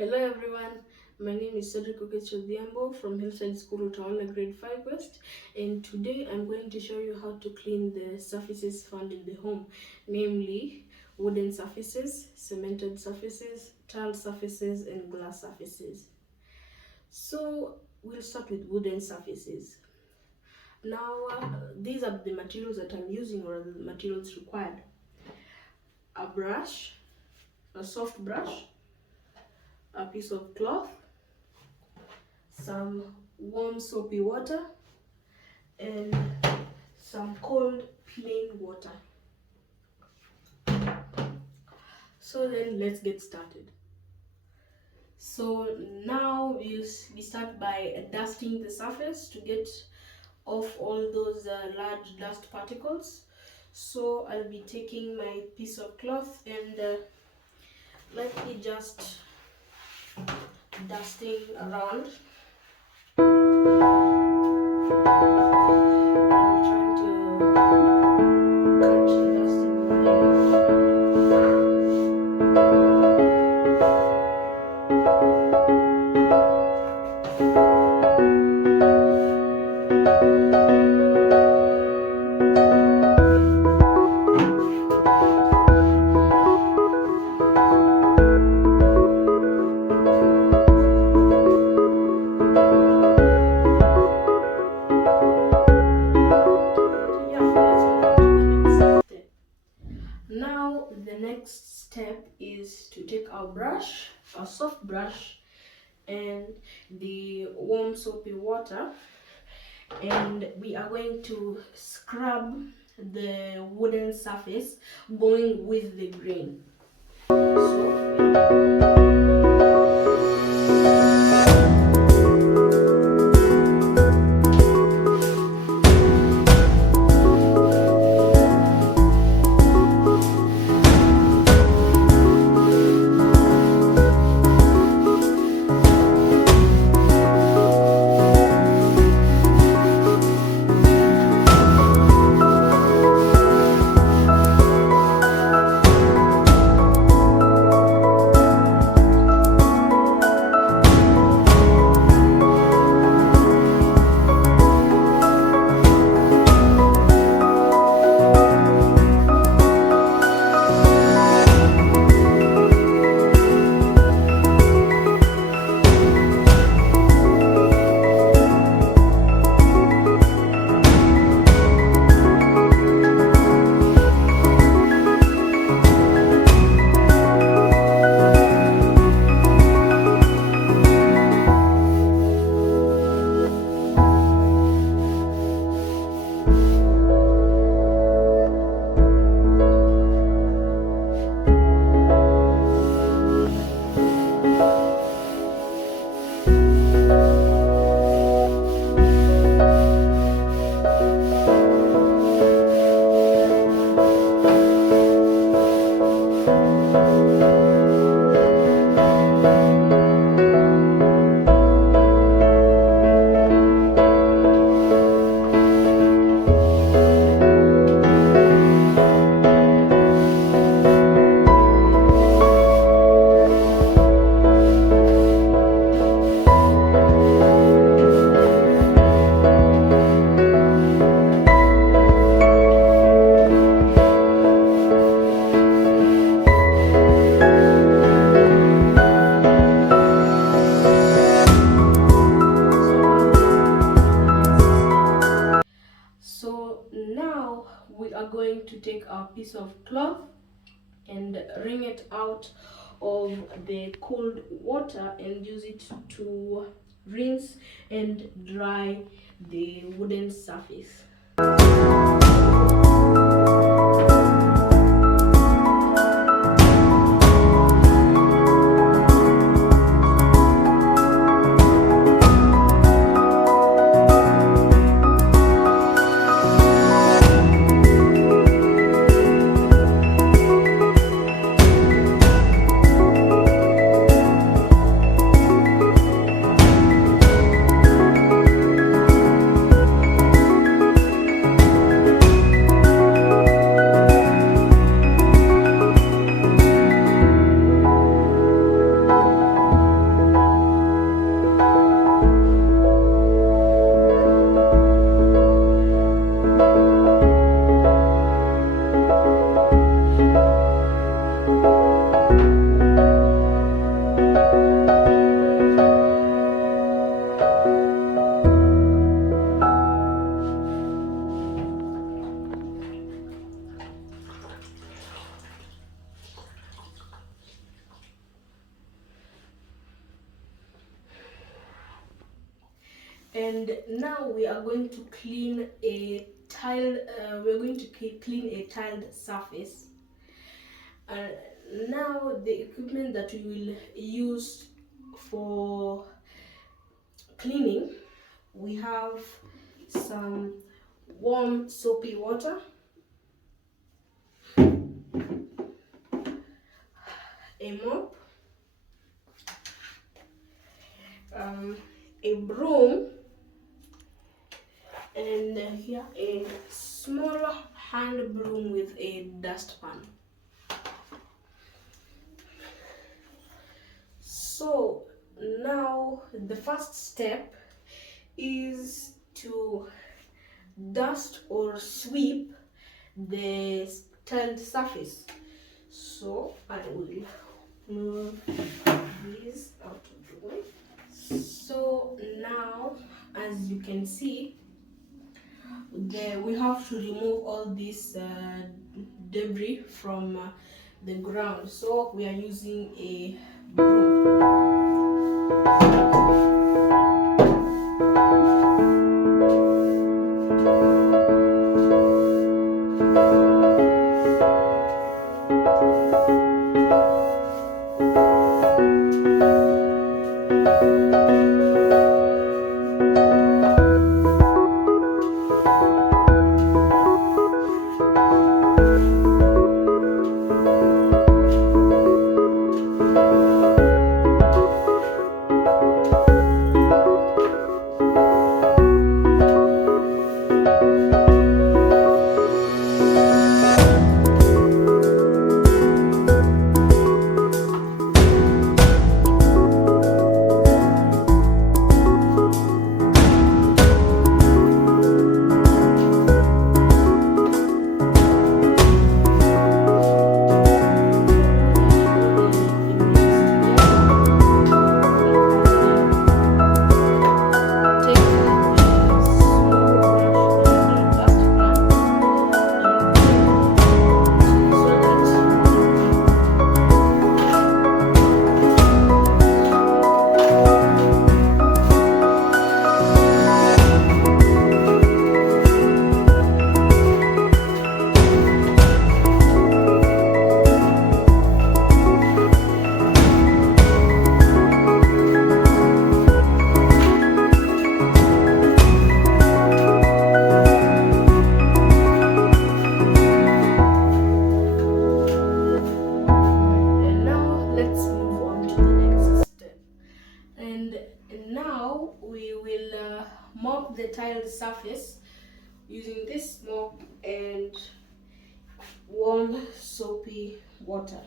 Hello everyone, my name is Cedrickplayz from Hillside School, Utawala, Grade 5 West, and today I'm going to show you how to clean the surfaces found in the home, namely wooden surfaces, cemented surfaces, tile surfaces, and glass surfaces. So we'll start with wooden surfaces. Now these are the materials that I'm using, or the materials required: a brush, a soft brush, a piece of cloth, some warm soapy water, and some cold plain water. So then let's get started. So now we start by dusting the surface to get off all those large dust particles. So I'll be taking my piece of cloth and lightly just dusting around. I'm trying to catch the dust in my hand. Now the next step is to take our brush, a soft brush, and the warm soapy water, and we are going to scrub the wooden surface going with the grain. So now we are going to take our piece of cloth and wring it out of the cold water and use it to rinse and dry the wooden surface. And now we are going to clean a tiled. We're going to clean a tiled surface. Now the equipment that we will use for cleaning, we have some warm soapy water, a mop, a broom, and here a small hand broom with a dustpan. So now the first step is to dust or sweep the tiled surface. So I will move these out of the way. So now, as you can see, we have to remove all this debris from the ground. So we are using a broom. Mop the tiled surface using this mop and warm soapy water.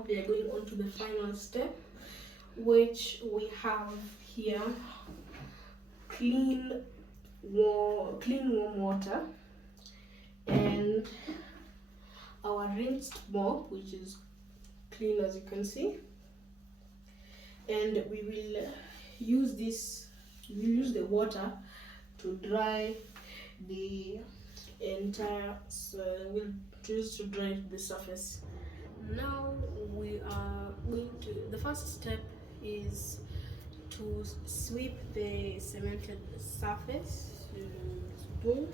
So here we go. Step, which we have here: clean warm water and our rinsed mop, which is clean as you can see, and we will use the water to dry the entire, so we'll choose to dry the surface. Now we are going to, the first step is to sweep the cemented surface. Spoon.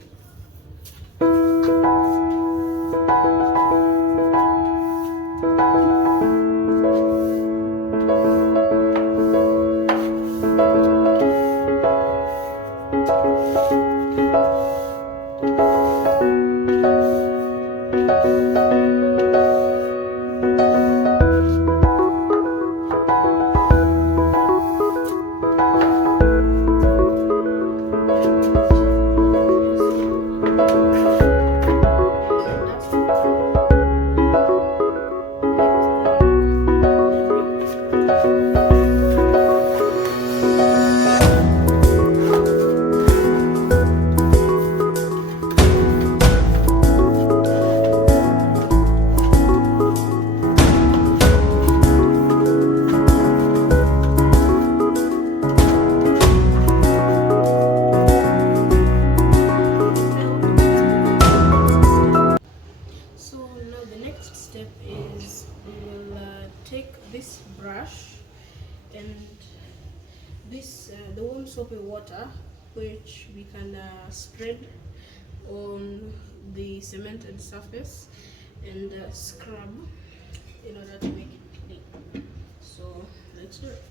This brush and the warm soapy water, which we can spread on the cemented surface and scrub in order to make it clean. So let's do it.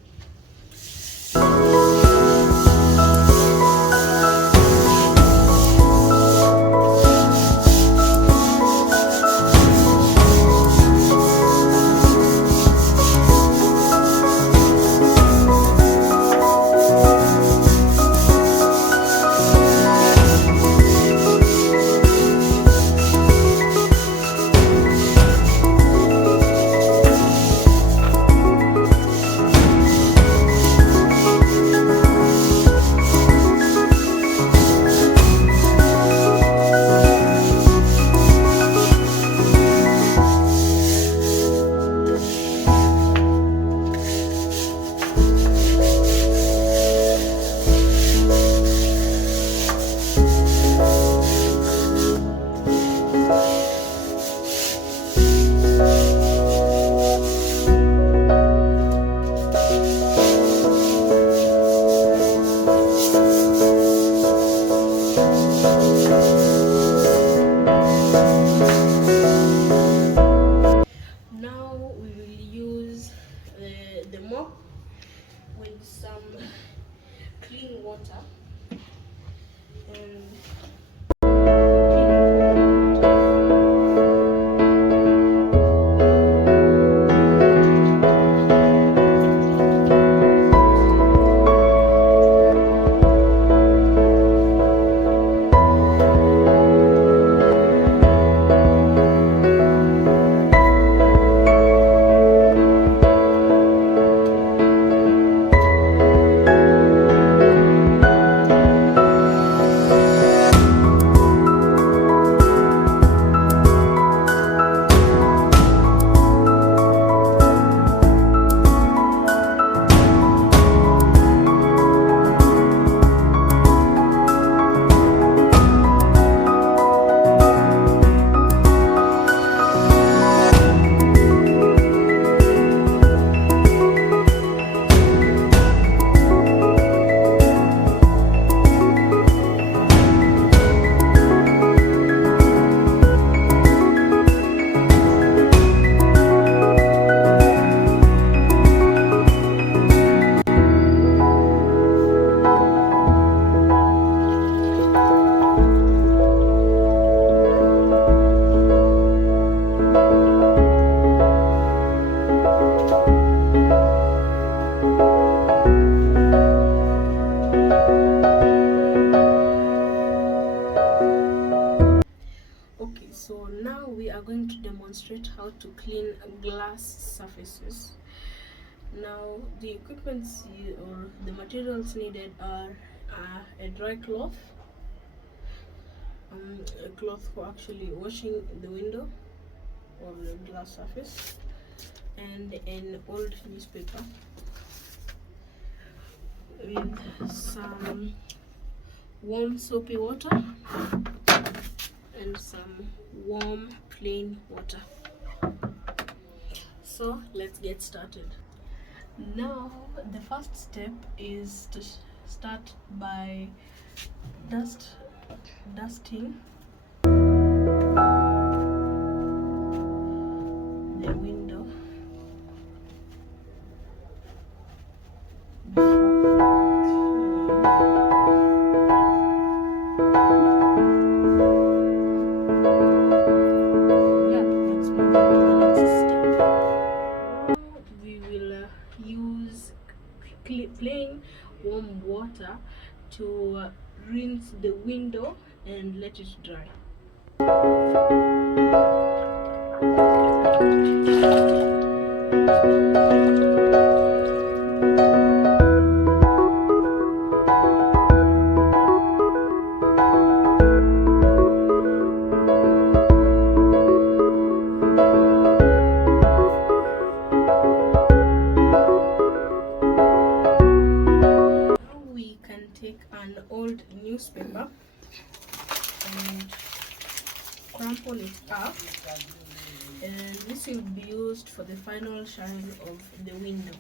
The mop with some clean water and so now we are going to demonstrate how to clean glass surfaces. Now the equipment or the materials needed are a dry cloth, a cloth for actually washing the window or the glass surface, and an old newspaper with some warm soapy water and some warm plain water. So let's get started. Now the first step is to start by dusting the window to rinse the window and let it dry. Take an old newspaper and crumple it up, and this will be used for the final shine of the window.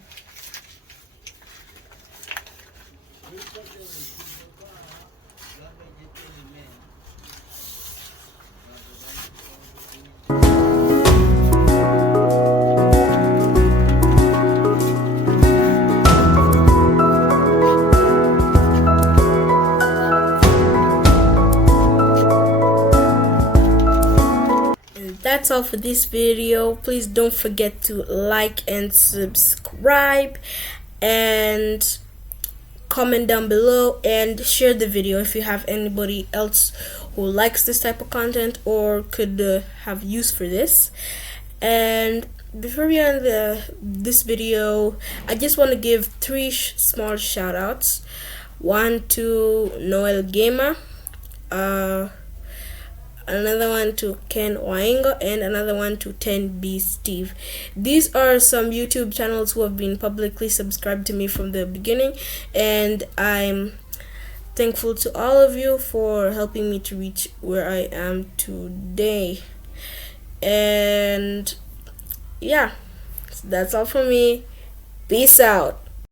That's all for this video. Please don't forget to like and subscribe and comment down below and share the video if you have anybody else who likes this type of content or could have use for this. And before we end this video, I just want to give three small shout outs. One to Noel Gamer, another one to Ken Waingo, and another one to 10B Steve. These are some YouTube channels who have been publicly subscribed to me from the beginning, and I'm thankful to all of you for helping me to reach where I am today. And yeah, that's all from me. Peace out.